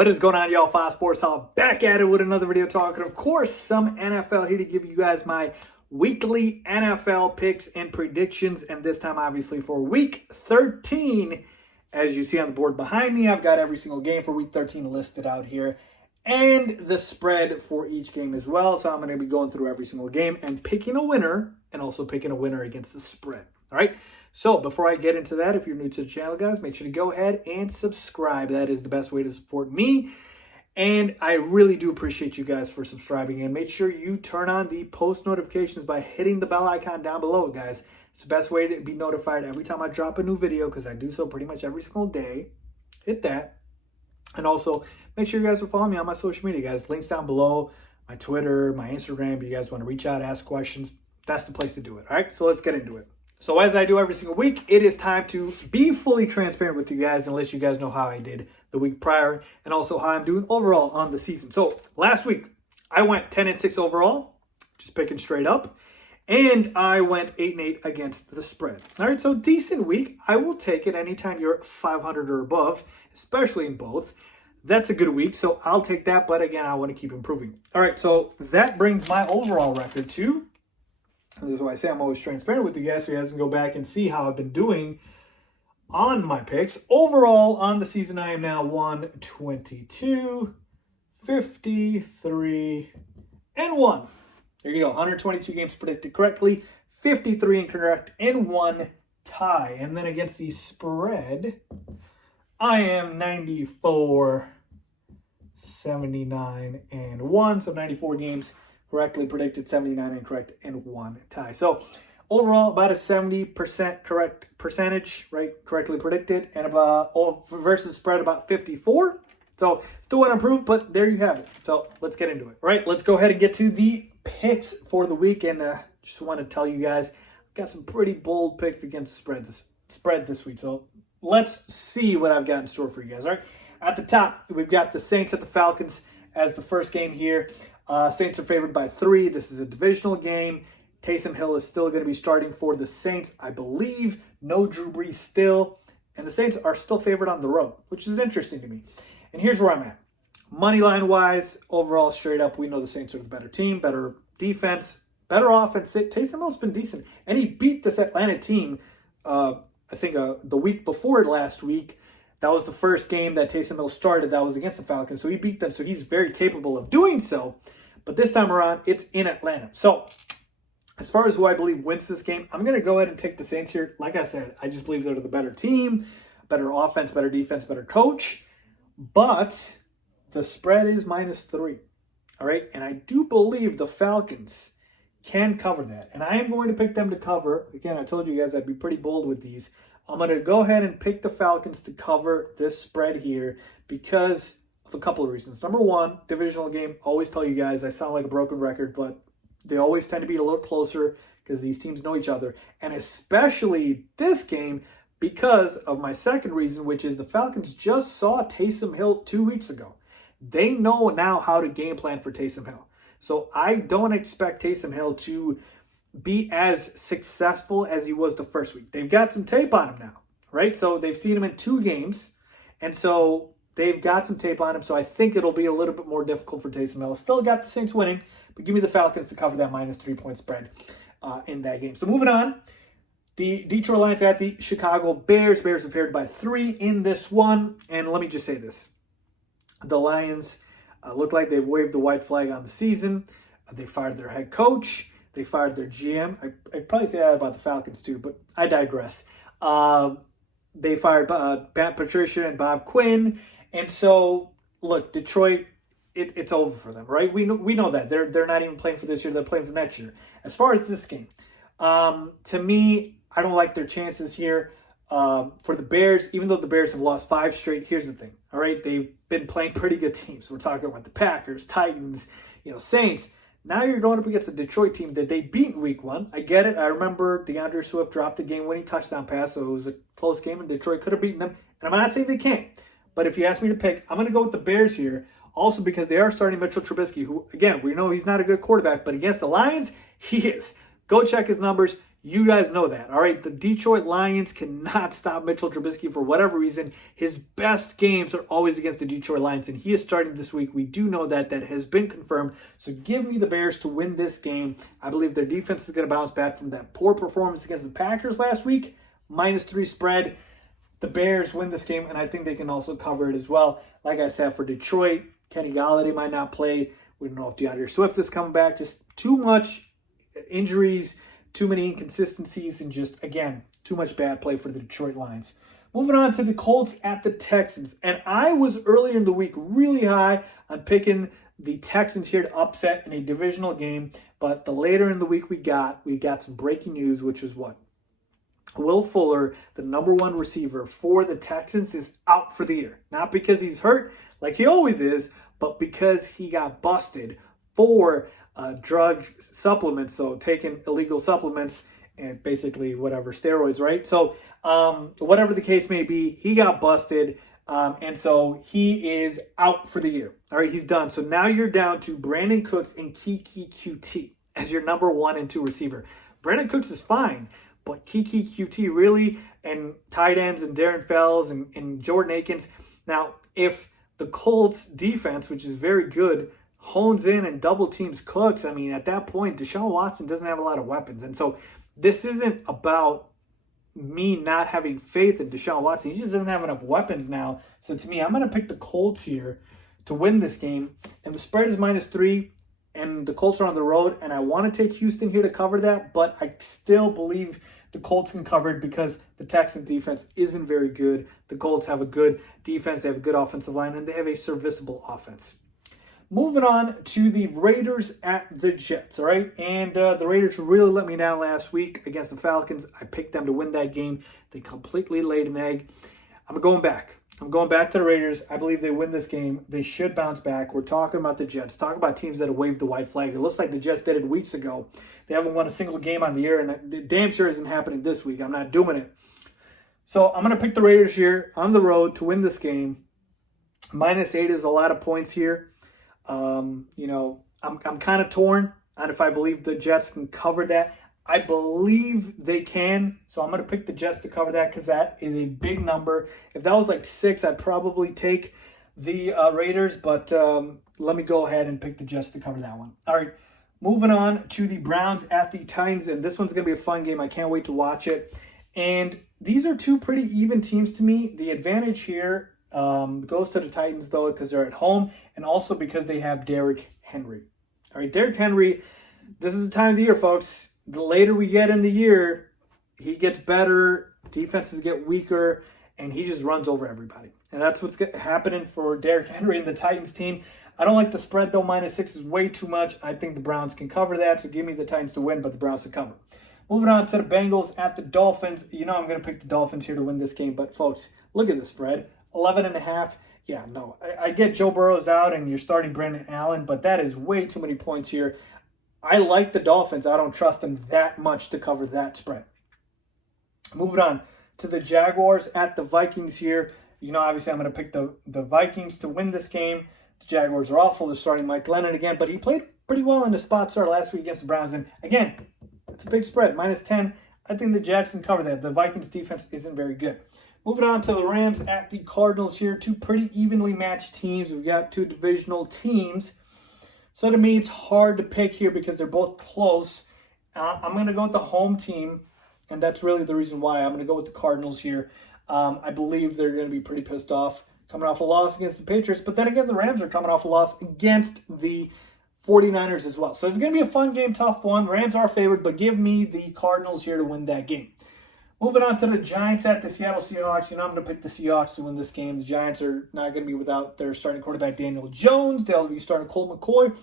What is going on, y'all? Faiz Sports Hall back at it with another video talking, of course, some NFL here to give you guys my weekly NFL picks and predictions. And this time, obviously, for week 13. As you see on the board behind me, I've got every single game for week 13 listed out here and the spread for each game as well. So I'm going to be going through every single game and picking a winner and also picking a winner against the spread. All right. So before I get into that, if you're new to the channel, guys, make sure to go ahead and subscribe. That is the best way to support me. And I really do appreciate you guys for subscribing. And make sure you turn on the post notifications by hitting the bell icon down below, guys. It's the best way to be notified every time I drop a new video, because I do so pretty much every single day. Hit that. And also, make sure you guys are following me on my social media, guys. Links down below, my Twitter, my Instagram. If you guys want to reach out, ask questions, that's the place to do it. All right, so let's get into it. So as I do every single week, it is time to be fully transparent with you guys and let you guys know how I did the week prior and also how I'm doing overall on the season. So last week, I went 10-6 overall, just picking straight up. And I went 8-8 against the spread. All right, so decent week. I will take it anytime you're 500 or above, especially in both. That's a good week, so I'll take that. But again, I want to keep improving. All right, so that brings my overall record to, this is why I say I'm always transparent with you guys, so you guys can go back and see how I've been doing on my picks. Overall, on the season, I am now 122, 53, and 1. There you go, 122 games predicted correctly, 53 incorrect, and 1 tie. And then against the spread, I am 94, 79, and 1. So 94 games correctly predicted, 79 incorrect, and 1 tie. So overall, about a 70% correct percentage, right? Correctly predicted, and about versus spread about 54. So still want to improve, but there you have it. So let's get into it. All right, let's go ahead and get to the picks for the week. And just want to tell you guys, I've got some pretty bold picks against spread this week. So let's see what I've got in store for you guys. All right, at the top, we've got the Saints at the Falcons as the first game here. Saints are favored by 3. This is a divisional game. Taysom Hill is still going to be starting for the Saints, I believe. No Drew Brees still. And the Saints are still favored on the road, which is interesting to me. And here's where I'm at. Money line wise, overall, straight up, we know the Saints are the better team, better defense, better offense. Taysom Hill's been decent. And he beat this Atlanta team, I think the week before last week. That was the first game that Taysom Hill started. That was against the Falcons. So he beat them. So he's very capable of doing so. But this time around, it's in Atlanta. So as far as who I believe wins this game, I'm going to go ahead and take the Saints here. Like I said, I just believe they're the better team, better offense, better defense, better coach. But the spread is -3. All right. And I do believe the Falcons can cover that. And I am going to pick them to cover. Again, I told you guys I'd be pretty bold with these. I'm going to go ahead and pick the Falcons to cover this spread here because of a couple of reasons. Number one, divisional game. Always tell you guys I sound like a broken record, but they always tend to be a little closer because these teams know each other. And especially this game because of my second reason, which is the Falcons just saw Taysom Hill 2 weeks ago. They know now how to game plan for Taysom Hill. So I don't expect Taysom Hill to be as successful as he was the first week. They've got some tape on him now, right? So they've seen him in 2 games. And so they've got some tape on him. So I think it'll be a little bit more difficult for Taysom Hill. Still got the Saints winning, but give me the Falcons to cover that -3 point spread in that game. So moving on, the Detroit Lions at the Chicago Bears. Bears are favored by 3 in this one. And let me just say this. The Lions look like they've waved the white flag on the season. They fired their head coach. They fired their GM. I'd probably say that about the Falcons too, but I digress. They fired Pat Patricia and Bob Quinn. And so, look, Detroit, it's over for them, right? We know that. They're not even playing for this year. They're playing for next year. As far as this game, to me, I don't like their chances here. For the Bears, even though the Bears have lost 5 straight, here's the thing, all right? They've been playing pretty good teams. We're talking about the Packers, Titans, Saints. Now you're going up against a Detroit team that they beat in week 1. I get it. I remember DeAndre Swift dropped the game-winning touchdown pass, so it was a close game, and Detroit could have beaten them. And I'm not saying they can't, but if you ask me to pick, I'm going to go with the Bears here, also because they are starting Mitchell Trubisky, who, again, we know he's not a good quarterback, but against the Lions, he is. Go check his numbers. You guys know that, all right? The Detroit Lions cannot stop Mitchell Trubisky for whatever reason. His best games are always against the Detroit Lions, and he is starting this week. We do know that. That has been confirmed. So give me the Bears to win this game. I believe their defense is going to bounce back from that poor performance against the Packers last week. -3 spread. The Bears win this game, and I think they can also cover it as well. Like I said, for Detroit, Kenny Golladay might not play. We don't know if DeAndre Swift is coming back. Just too much injuries, too many inconsistencies, and just, again, too much bad play for the Detroit Lions. Moving on to the Colts at the Texans. And I was earlier in the week really high on picking the Texans here to upset in a divisional game. But the later in the week we got some breaking news, which is what? Will Fuller, the number one receiver for the Texans, is out for the year. Not because he's hurt, like he always is, but because he got busted for drug supplements, so taking illegal supplements and basically whatever, steroids, right? So whatever the case may be, he got busted, and so he is out for the year. All right, he's done. So now you're down to Brandon Cooks and Kiki QT as your number 1 and 2 receiver. Brandon Cooks is fine, but Kiki QT really, and tight ends and Darren Fells and Jordan Akins. Now, if the Colts defense, which is very good, hones in and double teams Cooks, I mean, at that point, Deshaun Watson doesn't have a lot of weapons. And so this isn't about me not having faith in Deshaun Watson. He just doesn't have enough weapons now. So to me, I'm going to pick the Colts here to win this game. And the spread is -3, and the Colts are on the road. And I want to take Houston here to cover that, but I still believe the Colts can cover it because the Texans defense isn't very good. The Colts have a good defense. They have a good offensive line, and they have a serviceable offense. Moving on to the Raiders at the Jets, all right? And the Raiders really let me down last week against the Falcons. I picked them to win that game. They completely laid an egg. I'm going back. I'm going back to the Raiders. I believe they win this game. They should bounce back. We're talking about the Jets. Talk about teams that have waved the white flag. It looks like the Jets did it weeks ago. They haven't won a single game on the year, and it damn sure isn't happening this week. I'm not doing it. So I'm going to pick the Raiders here on the road to win this game. -8 is a lot of points here. I'm kind of torn on if I believe the Jets can cover that. I believe they can, so I'm going to pick the Jets to cover that because that is a big number. If that was like 6, I'd probably take the Raiders, but let me go ahead and pick the Jets to cover that one. All right, moving on to the Browns at the Titans, and this one's going to be a fun game. I can't wait to watch it. And these are two pretty even teams to me. The advantage here goes to the Titans, though, because they're at home and also because they have Derrick Henry. All right, Derrick Henry, this is the time of the year, folks. The later we get in the year, he gets better, defenses get weaker, and he just runs over everybody. And that's what's happening for Derrick Henry and the Titans team. I don't like the spread, though. -6 is way too much. I think the Browns can cover that, so give me the Titans to win, but the Browns to cover. Moving on to the Bengals at the Dolphins. You know I'm going to pick the Dolphins here to win this game, but, folks, look at the spread. 11.5. Yeah, no. I get Joe Burrow's out and you're starting Brandon Allen, but that is way too many points here. I like the Dolphins. I don't trust them that much to cover that spread. Moving on to the Jaguars at the Vikings here. You know, obviously I'm going to pick the Vikings to win this game. The Jaguars are awful. They're starting Mike Glennon again, but he played pretty well in the spot start last week against the Browns. And again, it's a big spread, -10. I think the Jags can cover that. The Vikings defense isn't very good. Moving on to the Rams at the Cardinals here. Two pretty evenly matched teams. We've got two divisional teams. So to me, it's hard to pick here because they're both close. I'm going to go with the home team, and that's really the reason why. I'm going to go with the Cardinals here. I believe they're going to be pretty pissed off coming off a loss against the Patriots. But then again, the Rams are coming off a loss against the 49ers as well. So it's going to be a fun game, tough one. Rams are favored, but give me the Cardinals here to win that game. Moving on to the Giants at the Seattle Seahawks. You know I'm going to pick the Seahawks to win this game. The Giants are not going to be without their starting quarterback, Daniel Jones. They'll be starting Colt McCoy.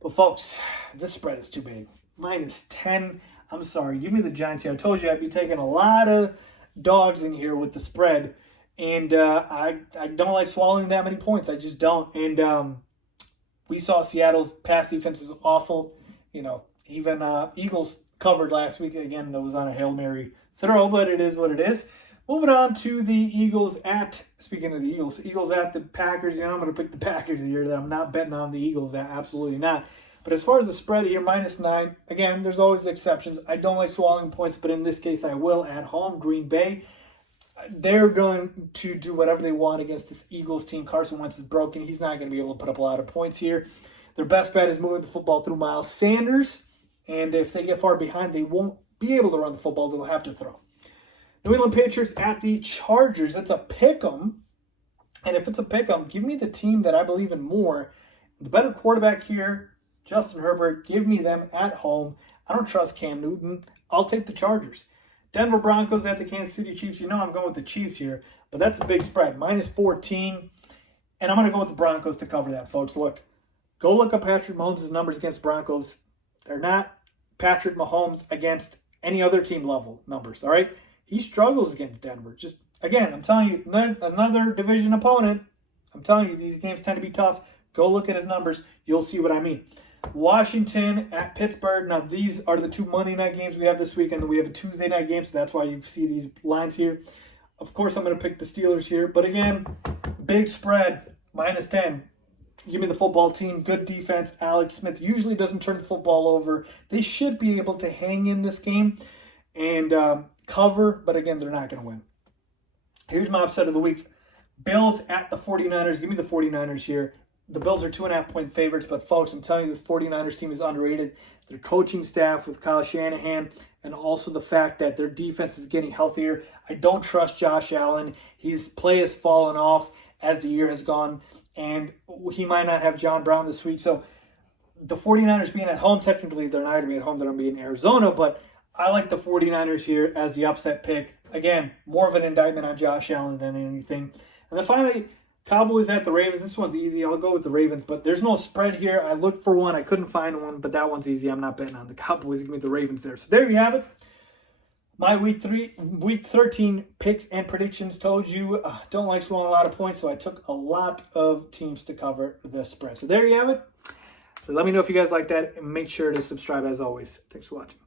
But, folks, this spread is too big. -10. I'm sorry. Give me the Giants here. I told you I'd be taking a lot of dogs in here with the spread. And I don't like swallowing that many points. I just don't. And we saw Seattle's pass defense is awful. You know, even Eagles covered last week. Again, that was on a Hail Mary throw, but it is what it is. Moving on to the Eagles speaking of the Eagles at the Packers. You know, I'm going to pick the Packers here. I'm not betting on the Eagles. Absolutely not. But as far as the spread here, -9, again, there's always exceptions. I don't like swallowing points, but in this case, I will at home. Green Bay, they're going to do whatever they want against this Eagles team. Carson Wentz is broken. He's not going to be able to put up a lot of points here. Their best bet is moving the football through Miles Sanders. And if they get far behind, they won't be able to run the football. They'll have to throw. New England Patriots at the Chargers. It's a pick'em. And if it's a pick'em, give me the team that I believe in more. The better quarterback here, Justin Herbert. Give me them at home. I don't trust Cam Newton. I'll take the Chargers. Denver Broncos at the Kansas City Chiefs. You know I'm going with the Chiefs here. But that's a big spread. -14. And I'm going to go with the Broncos to cover that, folks. Look, go look up Patrick Mahomes' numbers against Broncos. They're not Patrick Mahomes against any other team level numbers, all right? He struggles against Denver. Just, again, I'm telling you, another division opponent. I'm telling you, these games tend to be tough. Go look at his numbers. You'll see what I mean. Washington at Pittsburgh. Now, these are the 2 Monday night games we have this week, and then we have a Tuesday night game, so that's why you see these lines here. Of course, I'm going to pick the Steelers here, but again, big spread, -10. Give me the football team. Good defense. Alex Smith usually doesn't turn the football over. They should be able to hang in this game and cover, but again, they're not going to win. Here's my upset of the week. Bills at the 49ers. Give me the 49ers here. The Bills are 2.5-point favorites, but folks, I'm telling you, this 49ers team is underrated. Their coaching staff with Kyle Shanahan, and also the fact that their defense is getting healthier. I don't trust Josh Allen. His play has fallen off as the year has gone, and he might not have John Brown this week. So the 49ers being at home, technically they're not going to be at home, they're going to be in Arizona, but I like the 49ers here as the upset pick. Again, more of an indictment on Josh Allen than anything. And then finally, Cowboys at the Ravens. This one's easy. I'll go with the Ravens, but there's no spread here. I looked for one. I couldn't find one, but that one's easy. I'm not betting on the Cowboys. Give me the Ravens there. So there you have it. My week 13 picks and predictions. Told you don't like swallowing a lot of points, so I took a lot of teams to cover the spread. So there you have it. So let me know if you guys like that, and make sure to subscribe as always. Thanks for watching.